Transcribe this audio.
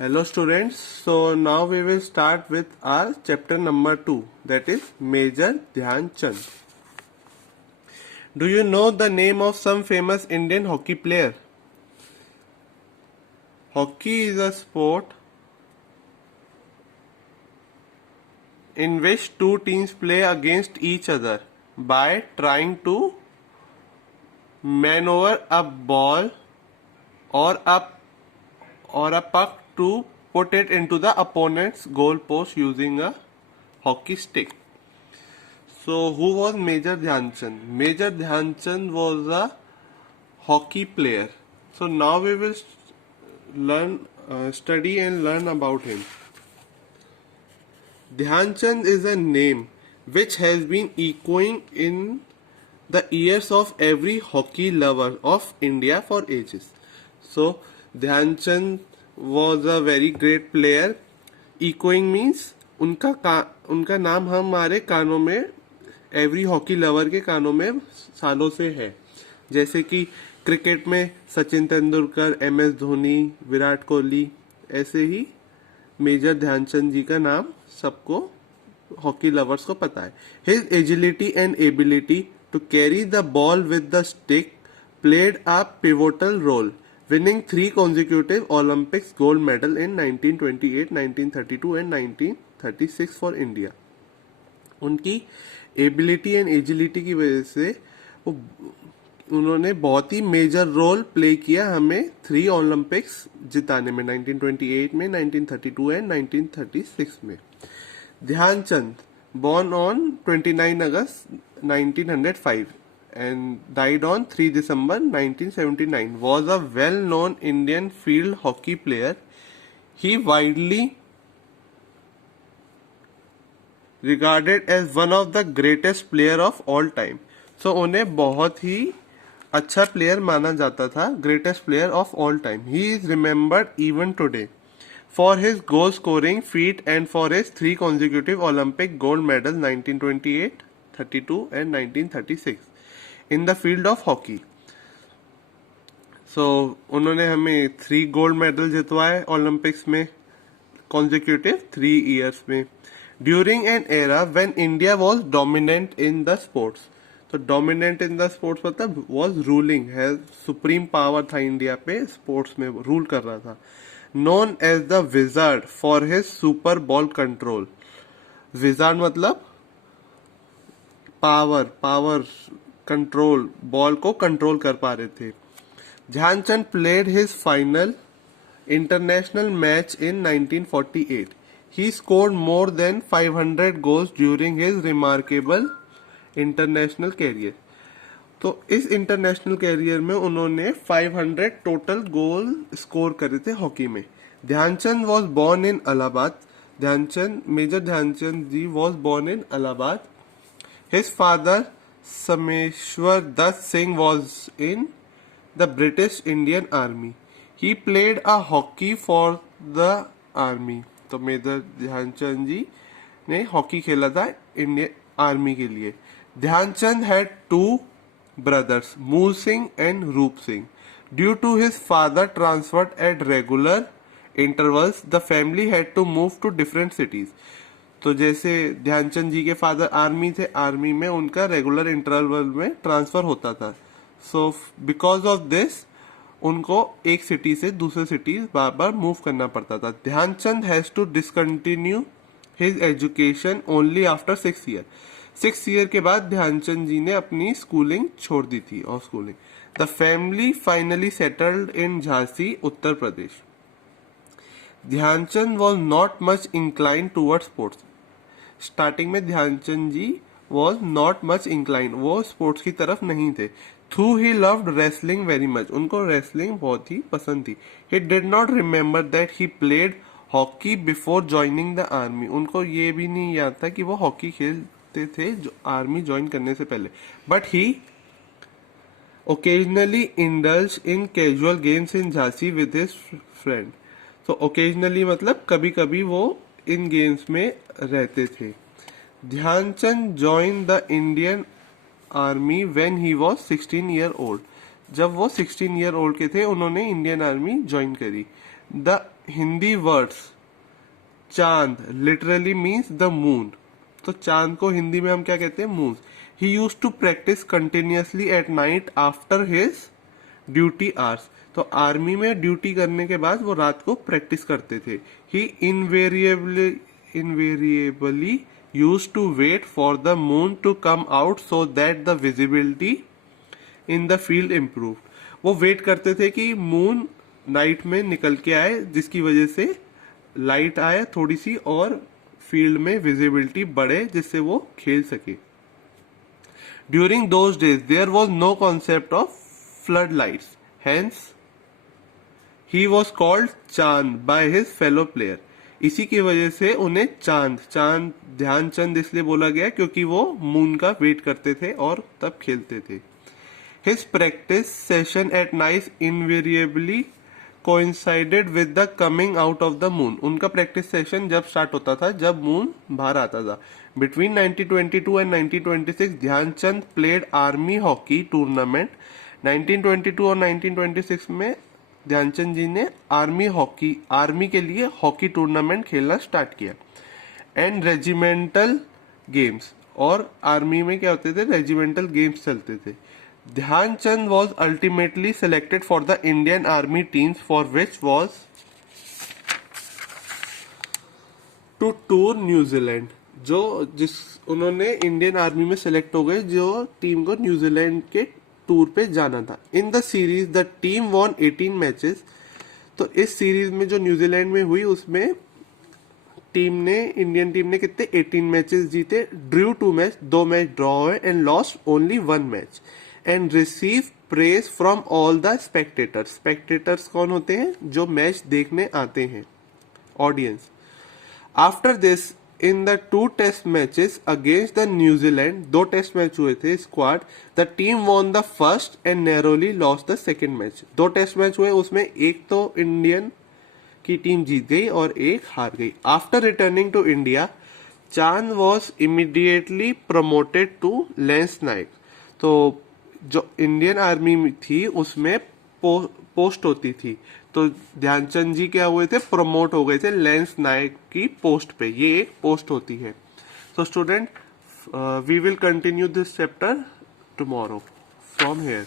Hello students, so now we will start with our chapter number 2, that is Major Dhyan Chand. Do you know the name of some famous Indian hockey player? Hockey is a sport in which two teams play against each other by trying to maneuver a ball or a puck to put it into the opponent's goal post using a hockey stick. So, who was Major Dhyan Chand? Major Dhyan Chand was a hockey player. So, now we will study and learn about him. Dhyan Chand is a name which has been echoing in the ears of every hockey lover of India for ages. So, Dhyan Chand was a very great player. Echoing means उनका नाम हमारे कानों में, every hockey lover के कानों में सालों से है. जैसे कि क्रिकेट में सचिन तेंदुलकर, MS धोनी, विराट कोहली, ऐसे ही मेजर ध्यानचंद जी का नाम सबको हॉकी लवर्स को पता है. His agility and ability to carry the ball with the stick played a pivotal role, winning 3 consecutive Olympics gold medal in 1928, 1932 and 1936 for India. उनकी एबिलिटी एंड एजिलिटी की वजह से उन्होंने बहुत ही मेजर रोल प्ले किया हमें 3 ओलंपिक्स जिताने में, 1928 में, 1932 एंड 1936 में. Dhyanchand born on 29 August 1905 and died on 3 December 1979, was a well-known Indian field hockey player. He widely regarded as one of the greatest player of all time. So उन्हें बहुत ही अच्छा player माना जाता था, greatest player of all time. He is remembered even today for his goal scoring feat and for his 3 consecutive Olympic gold medals 1928, 32 and 1936 in the field of hockey. So उन्होंने हमें 3 gold medal जितवाए Olympics में consecutive 3 years में, during an era when India was dominant in the sports. तो dominant in the sports मतलब was ruling, है supreme power था India पे, sports में रूल कर रहा था. known as the wizard for his super ball control. wizard मतलब पावर कंट्रोल, बॉल को कंट्रोल कर पा रहे थे. Dhyanchand played his final international match in 1948. He scored more than 500 goals during his remarkable international career. तो इस इंटरनेशनल कैरियर में उन्होंने 500 टोटल गोल स्कोर करे थे हॉकी में. Dhyanchand was born in Allahabad. Major Dhyanchand ji was born in Allahabad. His father Sameshwar Datt Singh was in the British Indian army. He played a hockey for the army. तो major Dhyanchand ji ने hockey खेला था इंडियन आर्मी के लिए. Dhyanchand had 2 brothers, Mool Singh and Roop Singh. Due to his father transferred at regular intervals, the family had to move to different cities. तो जैसे ध्यानचंद जी के father army थे, आर्मी में उनका रेगुलर इंटरवल में ट्रांसफर होता था. सो बिकॉज ऑफ दिस उनको एक सिटी से दूसरे सिटी बार बार मूव करना पड़ता था. Dhyanchand has to discontinue his education only after 6 years. 6 years के बाद ध्यानचंद जी ने अपनी स्कूलिंग छोड़ दी थी, और schooling. The family finally settled in Jhansi, Uttar Pradesh. Dhyanchand was not much incline toward sports. Starting में Dhyanchand ji was not much incline, वो स्पोर्ट्स की तरफ नहीं थे. Through he loved wrestling very much, उनको रेसलिंग बहुत ही पसंद थी. He did not remember that he played hockey before joining the army. उनको ये भी नहीं याद था कि वो हॉकी खेलते थे जो आर्मी ज्वाइन करने से पहले. But he occasionally indulge in casual games in Jhansi with his friend. तो ओकेजनली मतलब कभी कभी वो इन गेम्स में रहते थे. Dhyanchand join the Indian army when he was 16 years old. जब वो 16 years old के थे उन्होंने इंडियन आर्मी ज्वाइन करी. The Hindi words Chand literally means the moon, तो चांद को हिंदी में हम क्या कहते हैं, moon. He used to practice continuously at night after his duty hours, तो आर्मी में ड्यूटी करने के बाद वो रात को प्रैक्टिस करते थे. He invariably used to wait for the moon to come out so that the visibility in the field improve. वो वेट करते थे कि मून नाइट में निकल के आए, जिसकी वजह से लाइट आए थोड़ी सी और फील्ड में विजिबिलिटी बढ़े, जिससे वो खेल सके. During those days there was no concept of flood lights, hence he was called Chand by his fellow player. इसी की वजह से उन्हें चांद ध्यानचंद इसलिए बोला गया क्योंकि वो मून का वेट करते थे और तब खेलते थे. His practice session at night invariably coincided with the coming out of the moon. उनका प्रैक्टिस सेशन जब स्टार्ट होता था जब मून बाहर आता था. Between 1922 and 1926 Dhyan Chand played army hockey tournament. 1922 और 1926 में ध्यानचंद जी ने आर्मी के लिए हॉकी टूर्नामेंट खेलना स्टार्ट किया. एंड रेजिमेंटल गेम्स, और आर्मी में क्या होते थे, रेजिमेंटल गेम्स चलते थे. Dhyan Chand was ultimately selected for the Indian Army teams for which was to tour New Zealand. उन्होंने इंडियन आर्मी में सेलेक्ट हो गए जो टीम को न्यूजीलैंड के टूर पे जाना था. In the series the team von 18 matches. तो इस सीरीज में जो न्यूजीलैंड में हुई उसमें इंडियन टीम ने कितने 18 मैचेस जीते. ड्रू 2 मैच, 2 मैच ड्रॉ हुए and lost only 1 match. And receive praise from all the spectators. Spectators कौन होते हैं, जो मैच देखने आते हैं, audience. After this in the 2 test matches against the New Zealand, 2 test match हुए थे squad. The team won the first and narrowly lost the second match. 2 test match हुए, उसमें एक तो इंडियन की टीम जीत गई और एक हार गई. After returning to India Chand was immediately promoted to lance naik. तो जो इंडियन आर्मी थी उसमें पोस्ट होती थी, तो ध्यानचंद जी क्या हुए थे, प्रमोट हो गए थे लेंस नायक की पोस्ट पे. ये एक पोस्ट होती है. So student, we will continue this chapter tomorrow from here.